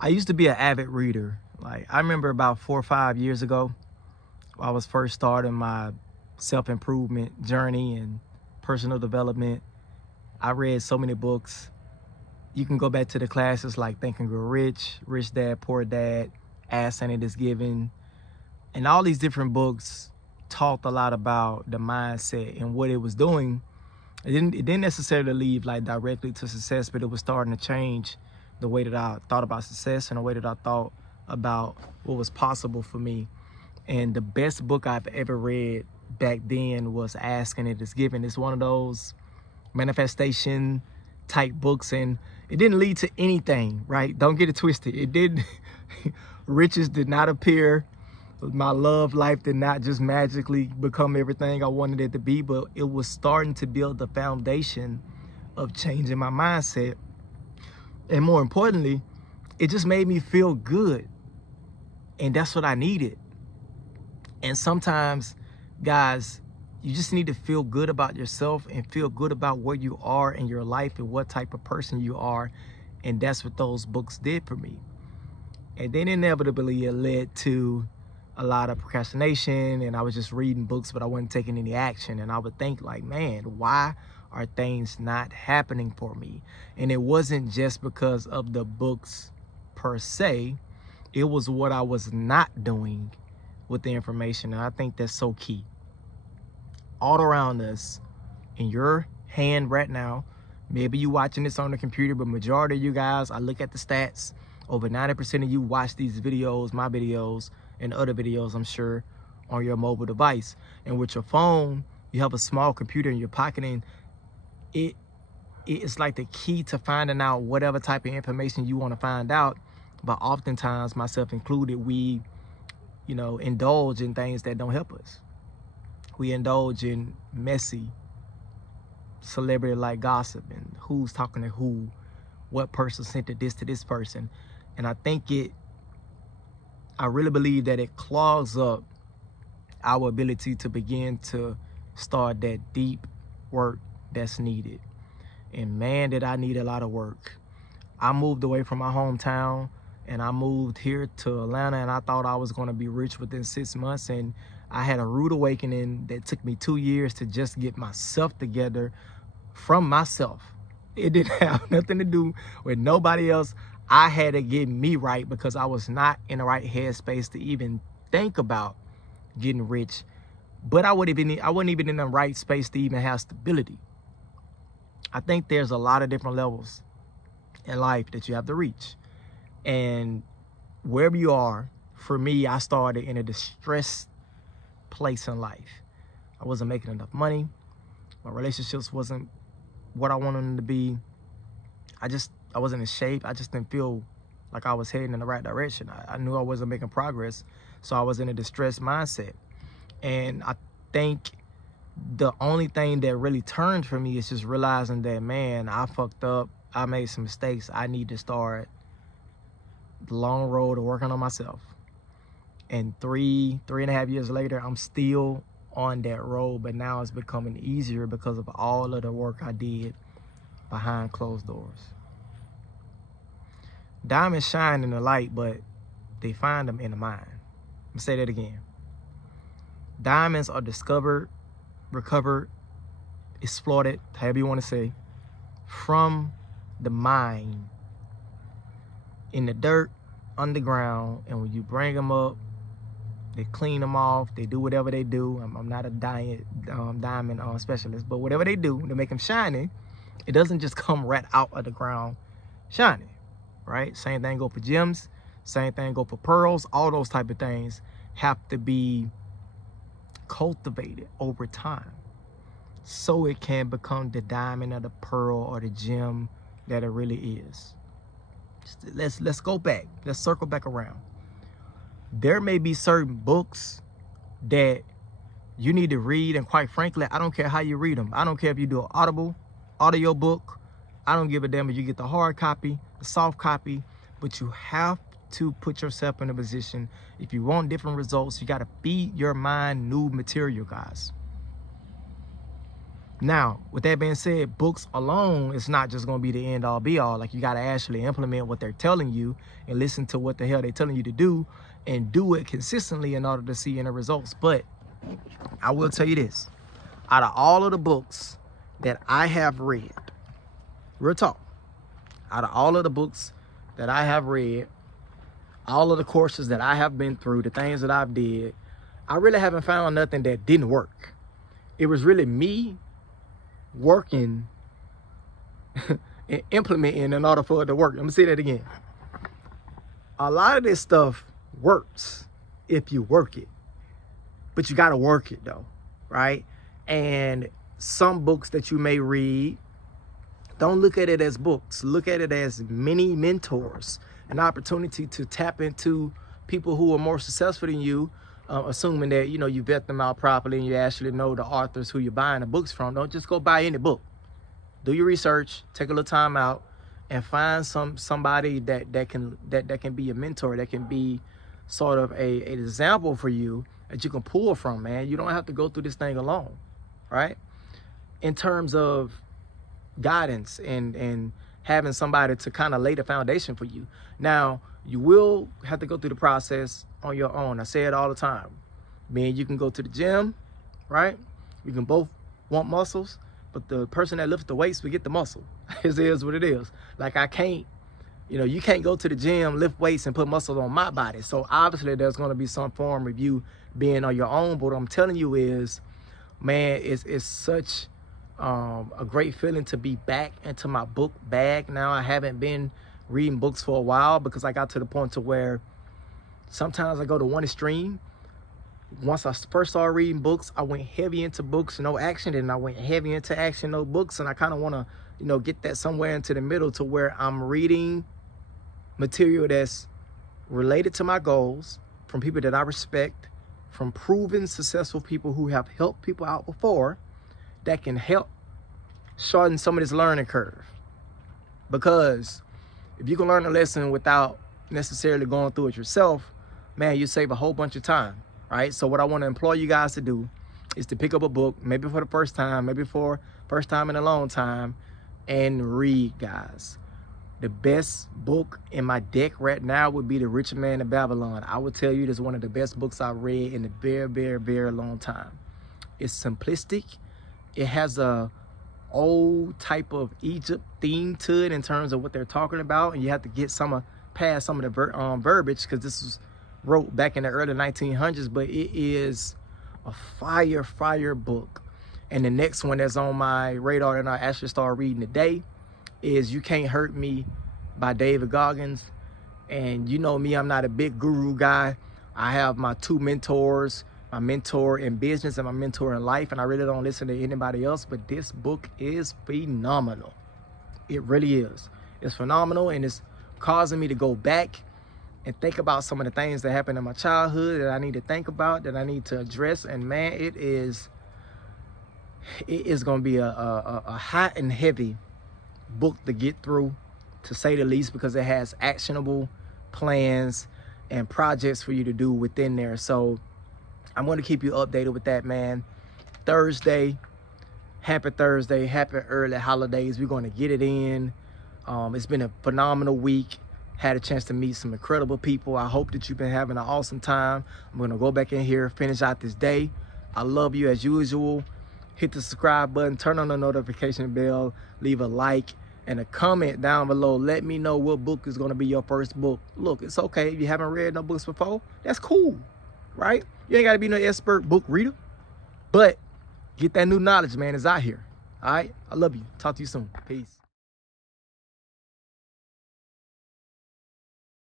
I used to be an avid reader. Like, I remember about 4 or 5 years ago, I was first starting my self-improvement journey and personal development. I read so many books. You can go back to the classics like Think and Grow Rich, Rich Dad, Poor Dad, Ask and It Is Given. And all these different books talked a lot about the mindset and what it was doing. It didn't necessarily lead like directly to success, but it was starting to change the way that I thought about success and the way that I thought about what was possible for me. And the best book I've ever read back then was Ask and It Is Given. It's one of those manifestation type books, and it didn't lead to anything, right? Don't get it twisted. It did. Riches did not appear. My love life did not just magically become everything I wanted it to be, but it was starting to build the foundation of changing my mindset. And more importantly, it just made me feel good. And that's what I needed. And sometimes, guys, you just need to feel good about yourself and feel good about where you are in your life and what type of person you are. And that's what those books did for me. And then inevitably it led to a lot of procrastination, and I was just reading books, but I wasn't taking any action. And I would think like, man, why are things not happening for me? And it wasn't just because of the books per se, it was what I was not doing with the information. And I think that's so key. All around us, in your hand right now, maybe you watching this on the computer, but majority of you guys, I look at the stats, over 90% of you watch these videos, my videos, and other videos, I'm sure, on your mobile device. And with your phone, you have a small computer in your pocket, and it is like the key to finding out whatever type of information you want to find out. But oftentimes, myself included, we, indulge in things that don't help us. We indulge in messy celebrity-like gossip and who's talking to who, what person sent this to this person. And I really believe that it clogs up our ability to begin to start that deep work that's needed. And man, did I need a lot of work. I moved away from my hometown and I moved here to Atlanta, and I thought I was going to be rich within 6 months. And I had a rude awakening that took me 2 years to just get myself together from myself. It didn't have nothing to do with nobody else. I had to get me right because I was not in the right headspace to even think about getting rich. But I wasn't even in the right space to even have stability. I think there's a lot of different levels in life that you have to reach. And wherever you are, for me, I started in a distressed place in life. I wasn't making enough money. My relationships wasn't what I wanted them to be. I wasn't in shape. I just didn't feel like I was heading in the right direction. I knew I wasn't making progress, so I was in a distressed mindset. And I think the only thing that really turned for me is just realizing that, man, I fucked up. I made some mistakes. I need to start the long road of working on myself. And three and a half years later, I'm still on that road, but now it's becoming easier because of all of the work I did behind closed doors. Diamonds shine in the light, but they find them in the mind. Let me say that again. Diamonds are discovered, recovered, exploited, however you want to say, from the mind, in the dirt, underground, and when you bring them up, they clean them off, they do whatever they do. I'm not a diamond specialist, but whatever they do to make them shiny, it doesn't just come right out of the ground shiny, right? Same thing go for gems, same thing go for pearls. All those type of things have to be cultivated over time so it can become the diamond or the pearl or the gem that it really is. Let's go back. Let's circle back around. There may be certain books that you need to read, and quite frankly, I don't care how you read them. I don't care if you do an audio book. I don't give a damn if you get the hard copy, the soft copy, but you have to put yourself in a position. If you want different results, you got to feed your mind new material, guys. Now, with that being said, books alone is not just going to be the end all be all. Like, you got to actually implement what they're telling you and listen to what the hell they're telling you to do and do it consistently in order to see any results. But I will tell you this, out of all of the books that I have read, real talk, out of all of the books that I have read, all of the courses that I have been through, the things that I've did, I really haven't found nothing that didn't work. It was really me working and implementing in order for it to work. Let me say that again. A lot of this stuff works if you work it, but you got to work it though, right? And some books that you may read, don't look at it as books. Look at it as mini mentors, an opportunity to tap into people who are more successful than you, assuming that, you know, you vet them out properly and you actually know the authors who you're buying the books from. Don't just go buy any book. Do your research, take a little time out, and find somebody that can be a mentor, that can be sort of an example for you that you can pull from, man. You don't have to go through this thing alone, right? In terms of guidance and having somebody to kind of lay the foundation for you. Now, you will have to go through the process on your own. I say it all the time. Man, you can go to the gym, right? We can both want muscles, but the person that lifts the weights, we get the muscle. It is what it is. Like, I can't, you know, you can't go to the gym, lift weights, and put muscle on my body. So obviously there's going to be some form of you being on your own. But what I'm telling you is, man, it's such a great feeling to be back into my book bag. Now, I haven't been reading books for a while because I got to the point to where sometimes I go to one extreme. Once I first started reading books, I went heavy into books, no action, and I went heavy into action, no books. And I kind of want to, you know, get that somewhere into the middle to where I'm reading material that's related to my goals, from people that I respect, from proven successful people who have helped people out before, that can help shorten some of this learning curve. Because if you can learn a lesson without necessarily going through it yourself, man, you save a whole bunch of time, right? So what I want to implore you guys to do is to pick up a book, maybe for the first time, maybe for first time in a long time, and read, guys. The best book in my deck right now would be The Rich Man of Babylon. I would tell you this is one of the best books I've read in a very, very, very long time. It's simplistic. It has a old type of Egypt theme to it in terms of what they're talking about, and you have to get past some of the verbiage, because this was wrote back in the early 1900s. But it is a fire book. And the next one that's on my radar and I actually started reading today is You Can't Hurt Me by David Goggins. And you know me, I'm not a big guru guy. I have my two mentors, my mentor in business and my mentor in life, and I really don't listen to anybody else. But this book is phenomenal. It really is. It's phenomenal, and it's causing me to go back and think about some of the things that happened in my childhood that I need to think about, that I need to address. And man, it is going to be a hot and heavy book to get through, to say the least, because it has actionable plans and projects for you to do within there. So I'm going to keep you updated with that, man. Thursday, happy early holidays. We're going to get it in. It's been a phenomenal week. Had a chance to meet some incredible people. I hope that you've been having an awesome time. I'm going to go back in here, finish out this day. I love you as usual. Hit the subscribe button, turn on the notification bell, leave a like and a comment down below. Let me know what book is going to be your first book. Look, it's okay if you haven't read no books before. That's cool, right? You ain't got to be no expert book reader, but get that new knowledge, man. It's out here. All right? I love you. Talk to you soon. Peace.